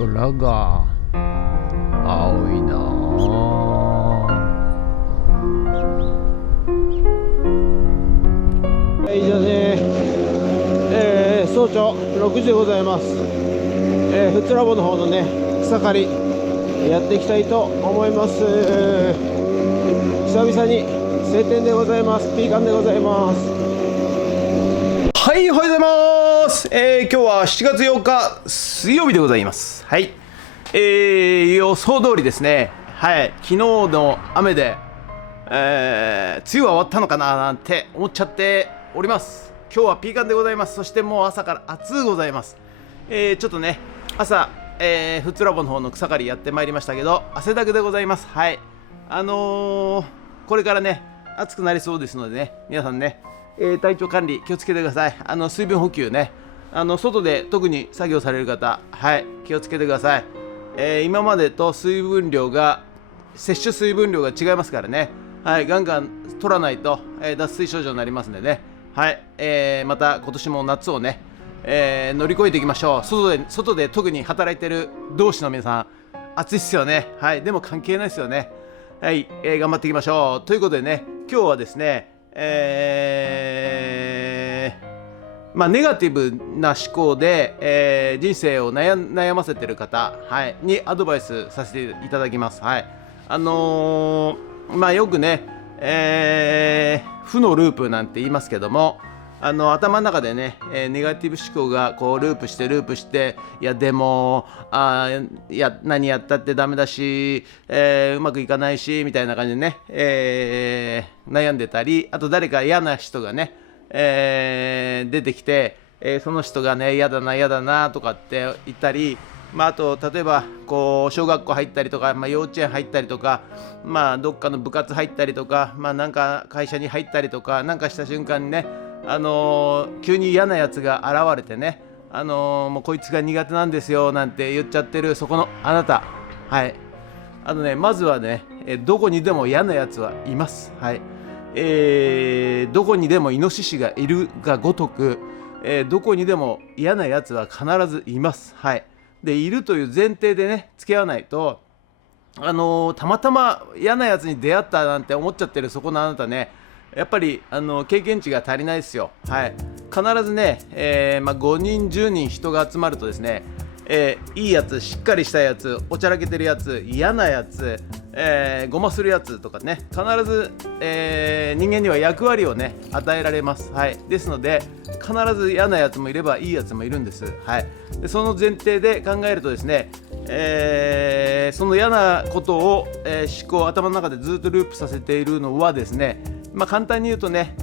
空が青いなあ。じゃあね、早朝6時でございます。フットラボの方のね草刈りやっていきたいと思います。久々に晴天でございます。ピーカンでございます。はい、おはようございます。今日は7月8日水曜日でございます。はい、予想通りですね。はい、昨日の雨で、梅雨は終わったのかななんて思っちゃっております。今日はピーカンでございます。そしてもう朝から暑うございます。ちょっとね朝、フッツラボの方の草刈りやってまいりましたけど汗だくでございます。はい、これからね暑くなりそうですのでね、皆さんね、体調管理気をつけてください。水分補給ね、外で特に作業される方、はい、気をつけてください。今までと摂取水分量が違いますからね、はい、ガンガン取らないと、脱水症状になりますんでね、はい、また今年も夏をね、乗り越えていきましょう。外で特に働いてる同志の皆さん暑いっすよね。はい、でも関係ないですよね。はい、頑張っていきましょうということでね、今日はですね、ネガティブな思考で、人生を悩ませてる方、はい、にアドバイスさせていただきます。はい、よくね、負のループなんて言いますけども、頭の中でね、ネガティブ思考がこうループしていやでも何やったってダメだし、うまくいかないしみたいな感じでね、悩んでたり、あと誰か嫌な人がね、出てきて、その人がね嫌だなとかって言ったり、あと例えばこう小学校入ったりとか、幼稚園入ったりとか、どっかの部活入ったりとか、なんか会社に入ったりとかなんかした瞬間にね、急に嫌なやつが現れてね、もうこいつが苦手なんですよなんて言っちゃってるそこのあなた、はい、まずはね、どこにでも嫌なやつはいます。はい、どこにでもイノシシがいるがごとく、どこにでも嫌なやつは必ずいます。はい、でいるという前提でね付き合わないと、たまたま嫌なやつに出会ったなんて思っちゃってるそこのあなたね、やっぱり経験値が足りないですよ。はい、必ずね、5人10人人が集まるとですね、いいやつ、しっかりしたやつ、おちゃらけてるやつ、嫌なやつ、ごまするやつとかね、必ず、人間には役割をね与えられます。はい、ですので必ず嫌なやつもいればいいやつもいるんです。はい、でその前提で考えるとですね、その嫌なことを、思考頭の中でずっとループさせているのはですね、簡単に言うとね、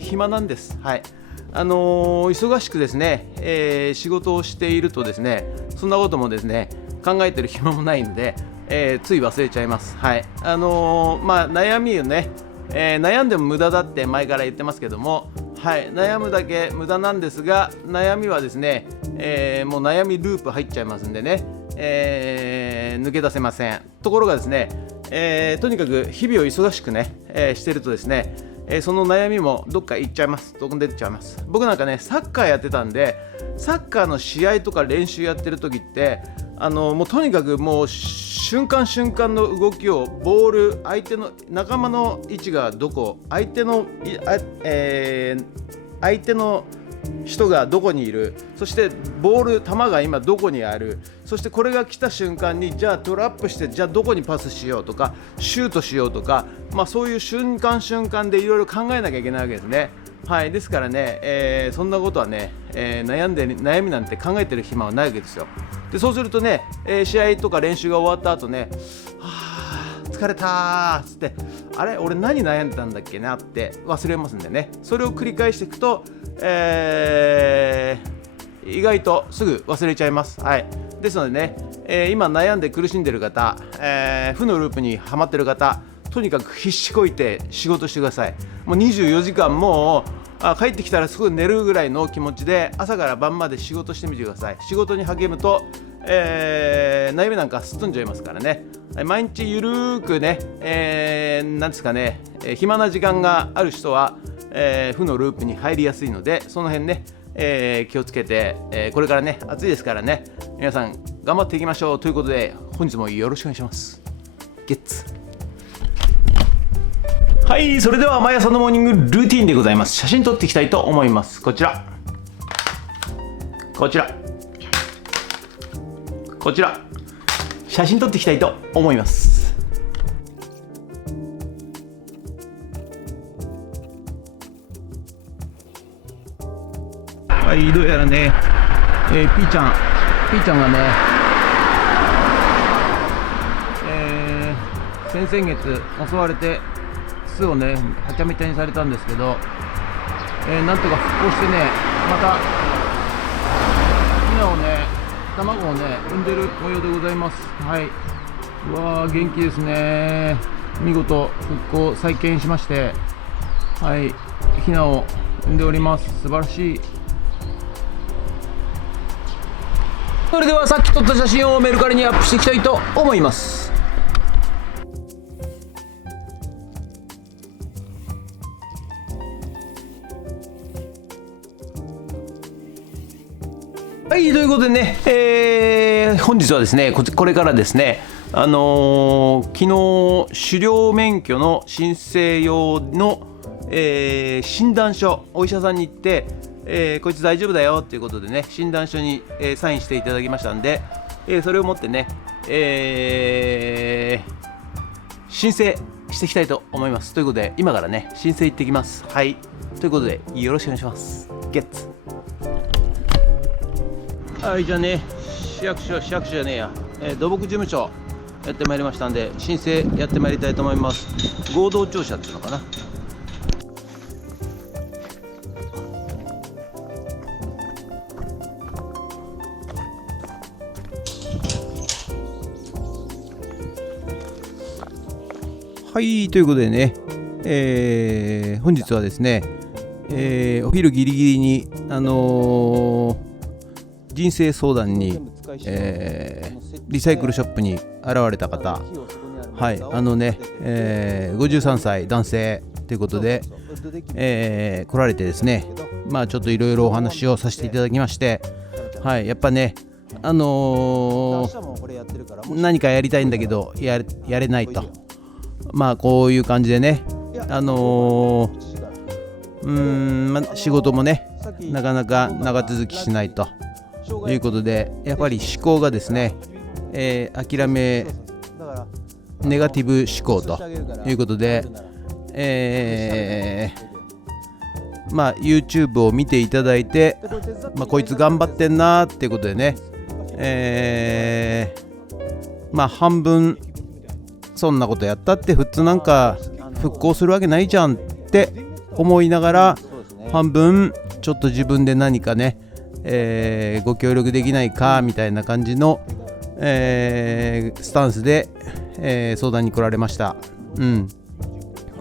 暇なんです。はい、忙しくですね、仕事をしているとですね、そんなこともですね考えてる暇もないので、つい忘れちゃいます。はい、悩みをね、悩んでも無駄だって前から言ってますけども、はい、悩むだけ無駄なんですが、悩みはですね、もう悩みループ入っちゃいますんでね、抜け出せません。ところがですね、とにかく日々を忙しくね、してるとですね、その悩みもどっか行っちゃいます。どこに出てっちゃいます。僕なんかねサッカーやってたんで、サッカーの試合とか練習やってる時って、もうとにかくもう瞬間瞬間の動きを、ボール、相手の仲間の位置がどこ、相手の人がどこにいる、そしてボール、球が今どこにある、そしてこれが来た瞬間にじゃあトラップして、じゃあどこにパスしようとかシュートしようとか、そういう瞬間瞬間でいろいろ考えなきゃいけないわけですね。はい、ですからね、そんなことはね、悩みなんて考えてる暇はないわけですよ。でそうするとね、試合とか練習が終わった後ね、疲れたーっつって、あれ俺何悩んでたんだっけなって忘れますんでね、それを繰り返していくと、意外とすぐ忘れちゃいます。はい、ですのでね、今悩んで苦しんでる方、負のループにはまってる方、とにかく必死こいて仕事してください。もう24時間もう帰ってきたらすぐ寝るぐらいの気持ちで朝から晩まで仕事してみてください。仕事に励むと、悩みなんかすっ飛んじゃいますからね。毎日ゆるーくね、なんですかね、暇な時間がある人は、負のループに入りやすいので、その辺ね、気をつけて、これからね暑いですからね、皆さん頑張っていきましょうということで、本日もよろしくお願いします。ゲッツ。はい、それでは毎朝のモーニングルーティンでございます。写真撮っていきたいと思います。こちら写真撮っていきたいと思います。はい、どうやらね、ピーちゃんがね、先々月襲われて巣をねはちゃめちゃにされたんですけど、なんとか復興してね、またヒナをね、卵をね産んでる模様でございます。はい、うわー元気ですね。見事復興再建しまして、はい、ヒナを産んでおります。素晴らしい。それではさっき撮った写真をメルカリにアップしていきたいと思います。はい、ということでね、本日はですね、これからですね、昨日狩猟免許の申請用の、診断書、お医者さんに行って、こいつ大丈夫だよということでね、診断書に、サインしていただきましたんで、それを持ってね、申請していきたいと思います。ということで、今からね、申請行ってきます。はい、ということで、よろしくお願いします。ゲッツ。はい、じゃあね、市役所じゃねえや、土木事務所やってまいりましたんで、申請やってまいりたいと思います。合同庁舎っていうのかな。はい、ということでね、本日はですね、お昼ギリギリに人生相談に、リサイクルショップに現れた方、はい、53歳男性ということで、来られてですね、まあちょっといろいろお話をさせていただきまして、はい、やっぱね、何かやりたいんだけどやれないと、まあこういう感じでね、仕事もねなかなか長続きしないということで、やっぱり思考がですね、諦めネガティブ思考ということで、まあ YouTube を見ていただいて、まあ、こいつ頑張ってんなーっていうことでね、まあ半分そんなことやったって普通なんか復興するわけないじゃんって思いながら、半分ちょっと自分で何かね、ご協力できないかみたいな感じの、スタンスで、相談に来られました。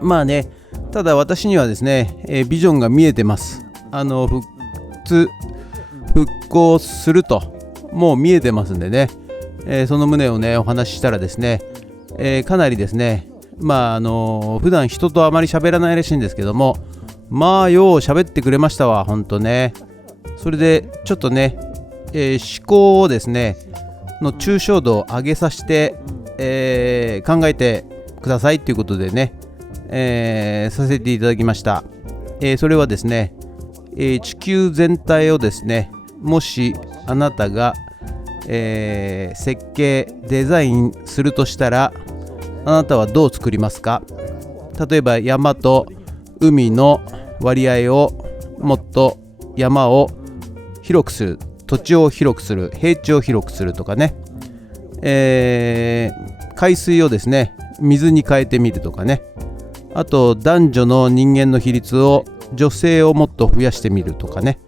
まあね、ただ私にはですね、ビジョンが見えてます。復興するともう見えてますんでね、その旨をねお話ししたらですね、かなりですね、まあ普段人とあまり喋らないらしいんですけども、まあよう喋ってくれましたわ、ほんとね。それでちょっとね、思考をですねの抽象度を上げさせて、考えてくださいということでね、させていただきました。それはですね、地球全体をですね、もしあなたが、設計デザインするとしたら、あなたはどう作りますか？例えば山と海の割合をもっと山を広くする、土地を広くする、平地を広くするとかね、海水をですね水に変えてみるとかね、あと男女の人間の比率を女性をもっと増やしてみるとかね、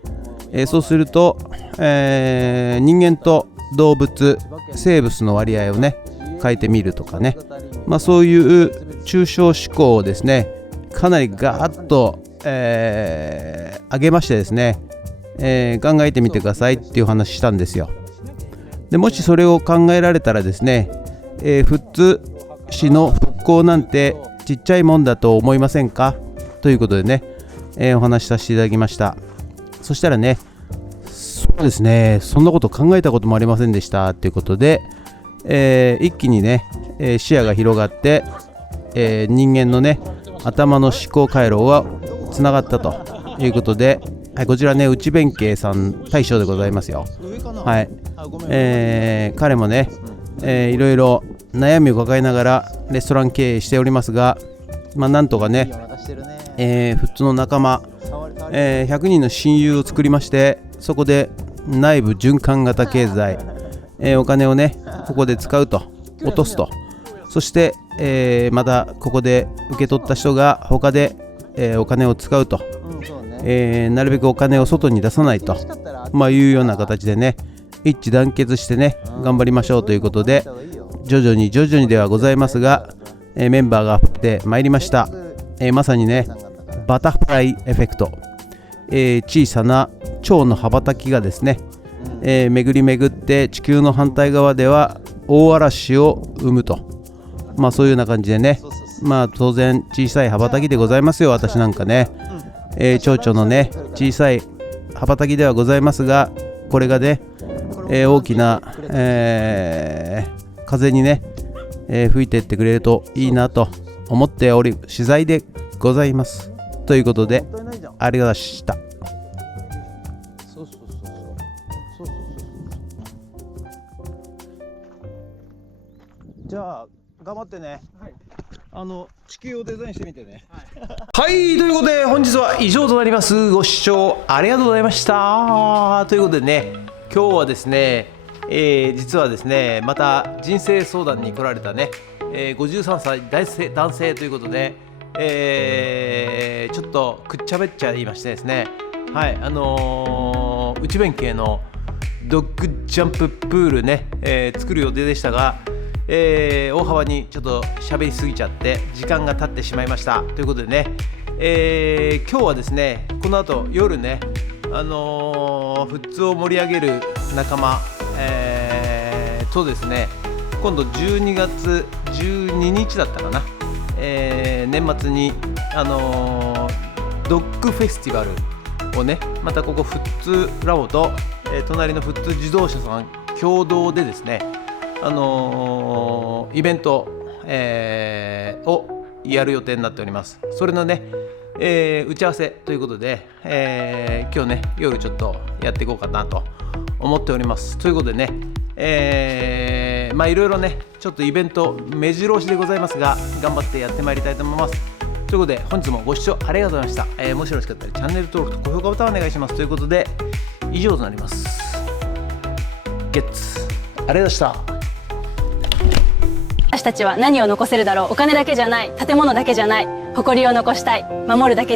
そうすると、人間と動物生物の割合をね変えてみるとかね、まあそういう抽象思考をですねかなりガーッと、上げましてですね、考えてみてくださいっていう話したんですよ。でもしそれを考えられたらですね、富津市の復興なんてちっちゃいもんだと思いませんかということでね、お話しさせていただきました。そしたらね、ですね、そんなこと考えたこともありませんでしたということで、一気にね、視野が広がって、人間のね頭の思考回路はつながったということで、はい、こちらね内弁慶さん大将でございますよ。はい、彼もね、いろいろ悩みを抱えながらレストラン経営しておりますが、なんとかね、普通の仲間、100人の親友を作りまして、そこで内部循環型経済、お金をねここで使うと、落とすと、そして、またここで受け取った人が他で、お金を使うと、なるべくお金を外に出さないと、いうような形でね一致団結してね頑張りましょうということで、徐々にではございますが、メンバーが増えてまいりました。まさにねバタフライエフェクト、小さな蝶の羽ばたきがですね、巡り巡って地球の反対側では大嵐を生むと、そういうような感じでね、当然小さい羽ばたきでございますよ、私なんかね、蝶々のね小さい羽ばたきではございますが、これがね、大きな、風にね、吹いていってくれるといいなと思っており次第でございますということで、ありがとうございました。じゃあ頑張ってね、地球をデザインしてみてね。はい、ということで本日は以上となります。ご視聴ありがとうございました。ということでね、今日はですね、実はですねまた人生相談に来られたね、53歳男性ということで、ちょっとくっちゃべっちゃ言いましてですね、はい、内弁慶のドッグジャンププールね、作る予定でしたが、大幅にちょっと喋りすぎちゃって時間が経ってしまいましたということでね、今日はですねこの後夜ね、富津を盛り上げる仲間、とですね、今度12月12日だったかな、年末に、ドッグフェスティバルをね、またここ富津ラボと、隣の富津自動車さん共同でですね、イベント、をやる予定になっております。それのね、打ち合わせということで、今日ね夜ちょっとやっていこうかなと思っております。ということでね、いろいろねちょっとイベント目白押しでございますが、頑張ってやってまいりたいと思います。ということで本日もご視聴ありがとうございました。もしよろしかったらチャンネル登録と高評価ボタンお願いします。ということで以上となります。ゲッツありがとうございました。私たちは何を残せるだろう。お金だけじゃない、建物だけじゃない、誇りを残したい、守るだけ